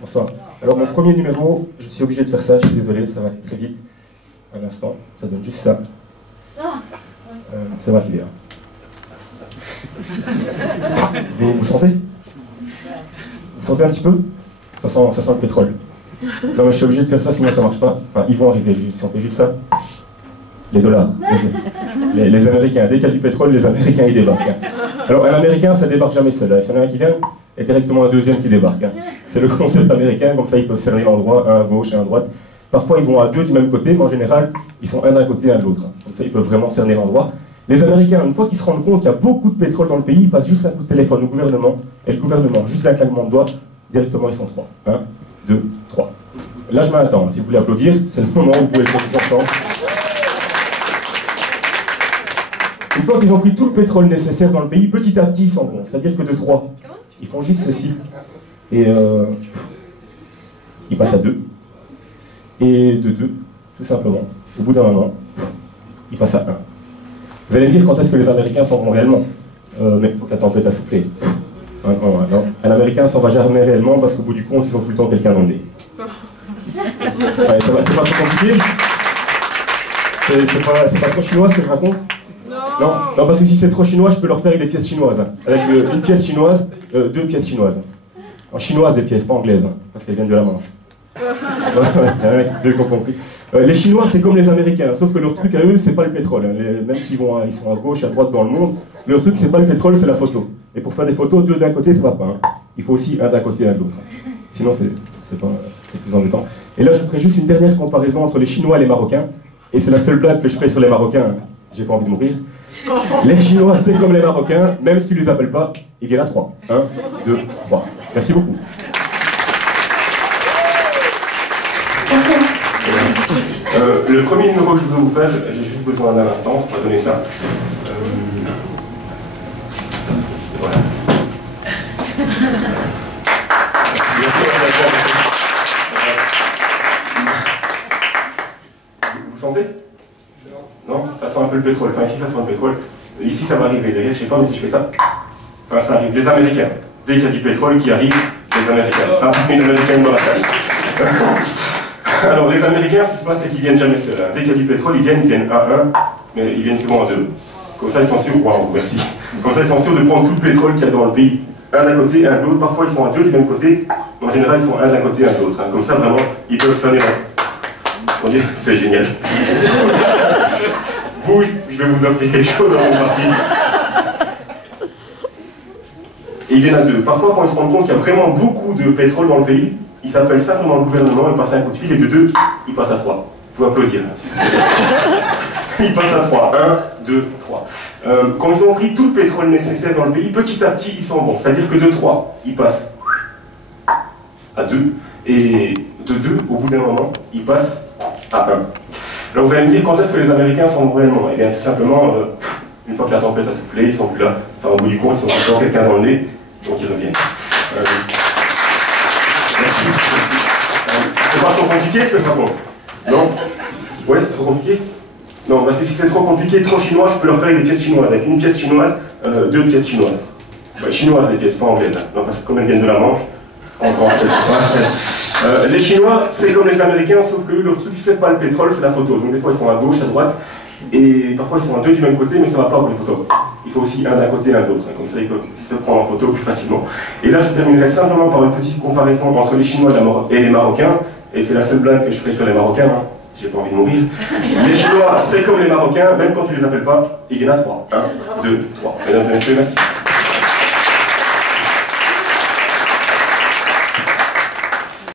Bonsoir. Alors mon premier numéro, je suis obligé de faire ça, je suis désolé, ça va aller très vite. Un instant, ça donne juste ça. Ça va filer. Vous sentez? Vous sentez un petit peu? Ça sent le pétrole. Non mais je suis obligé de faire ça, sinon ça marche pas. Enfin, ils vont arriver, ça fait juste ça. Les dollars. Les Américains, dès qu'il y a du pétrole, les Américains ils débarquent. Hein. Alors un Américain, ça débarque jamais seul. Hein. S'il y en a un qui vient, et directement un deuxième qui débarque. Hein. C'est le concept américain, comme ça ils peuvent cerner l'endroit, un à gauche et un à droite. Parfois ils vont à deux du même côté, mais en général, ils sont un d'un côté et un de l'autre. Hein. Comme ça ils peuvent vraiment cerner l'endroit. Les Américains, une fois qu'ils se rendent compte qu'il y a beaucoup de pétrole dans le pays, ils passent juste un coup de téléphone au gouvernement, et le gouvernement, juste d'un claquement de doigts, directement ils sont trois. 1, 2, 3. Là je m'attends, si vous voulez applaudir, c'est le moment où vous pouvez faire tous ensemble. Une fois qu'ils ont pris tout le pétrole nécessaire dans le pays, petit à petit ils s'en vont. C'est-à-dire que de 3, ils font juste ceci. Et ils passent à 2. Et de 2, tout simplement, au bout d'un moment, ils passent à 1. Vous allez me dire quand est-ce que les Américains s'en vont réellement. Mais il faut que la tempête a soufflé. Non. Un Américain s'en va jamais réellement parce qu'au bout du compte, ils ont tout le temps quelqu'un dans le nez. Ouais, c'est pas trop compliqué. C'est pas trop chinois ce que je raconte. Non, parce que si c'est trop chinois, je peux leur faire avec des pièces chinoises. Hein. Avec une pièce chinoise, 2 pièces chinoises. En chinoise, des pièces, pas anglaises, hein, parce qu'elles viennent de la Manche. Deux compris. Les Chinois, c'est comme les Américains, sauf que leur truc à eux, c'est pas le pétrole. Hein. Même s'ils sont à gauche, à droite dans le monde, leur truc, c'est pas le pétrole, c'est la photo. Et pour faire des photos, 2 d'un côté, ça va pas. Hein. Il faut aussi un d'un côté et un de l'autre. Sinon, c'est plus embêtant. Et là, je ferai juste une dernière comparaison entre les Chinois et les Marocains. Et c'est la seule blague que je ferai sur les Marocains. Hein. J'ai pas envie de mourir. Les Chinois, c'est comme les Marocains, même si tu les appelles pas, ils viennent à 3. 1, 2, 3. Merci beaucoup. Le premier numéro que je voudrais vous faire, j'ai juste besoin d'un instant, ça va donner ça. Voilà. Vous sentez? Non, ça sent un peu le pétrole. Enfin, ici, ça sent le pétrole. Ici, ça va arriver. D'ailleurs, je sais pas, mais si je fais ça. Enfin, ça arrive. Les Américains. Dès qu'il y a du pétrole qui arrive, les Américains. Ah, une Américaine dans la salle. Alors, les Américains, ce qui se passe, c'est qu'ils viennent jamais seuls. Dès qu'il y a du pétrole, ils viennent à 1, mais ils viennent souvent à 2. Comme ça, ils sont sûrs. Waouh, merci. Comme ça, ils sont sûrs de prendre tout le pétrole qu'il y a dans le pays. Un d'un côté, un de l'autre. Parfois, ils sont à 2 du même côté. Mais en général, ils sont un d'un côté, un de l'autre. Comme ça, vraiment, ils peuvent sonner. C'est génial. Vous, je vais vous offrir quelque chose avant de partir. Et ils viennent à 2. Parfois, quand ils se rendent compte qu'il y a vraiment beaucoup de pétrole dans le pays, ils s'appellent simplement le gouvernement, ils passent un coup de fil, et de 2, ils passent à 3. Vous pouvez applaudir. Ils passent à 3. 1, 2, 3. Quand ils ont pris tout le pétrole nécessaire dans le pays, petit à petit, ils s'en vont. C'est-à-dire que de 3, ils passent à 2. Et de 2, au bout d'un moment, ils passent à 1. Alors vous allez me dire, quand est-ce que les Américains sont vont réellement? Eh bien, tout simplement, une fois que la tempête a soufflé, ils sont plus là. Enfin, au bout du compte, ils ont encore quelqu'un dans le nez, donc ils reviennent. Merci. C'est pas trop compliqué ce que je raconte? Non? Ouais, c'est trop compliqué? Non, parce que si c'est trop compliqué, trop chinois, je peux leur faire avec des pièces chinoises. Avec une pièce chinoise, 2 pièces chinoises. Ouais, chinoises les pièces, pas anglaises. Non, parce que comme elles viennent de la Manche, encore les Chinois, c'est comme les Américains, sauf que eux, leur truc, c'est pas le pétrole, c'est la photo. Donc des fois, ils sont à gauche, à droite, et parfois, ils sont à 2 du même côté, mais ça va pas pour les photos. Il faut aussi un d'un côté et un de l'autre. Comme ça, ils peuvent se prendre en photo plus facilement. Et là, je terminerai simplement par une petite comparaison entre les Chinois et les Marocains. Et c'est la seule blague que je fais sur les Marocains. Hein. J'ai pas envie de mourir. Les Chinois, c'est comme les Marocains, même quand tu les appelles pas, ils viennent à 3. 1, 2, 3. Mesdames et messieurs, merci.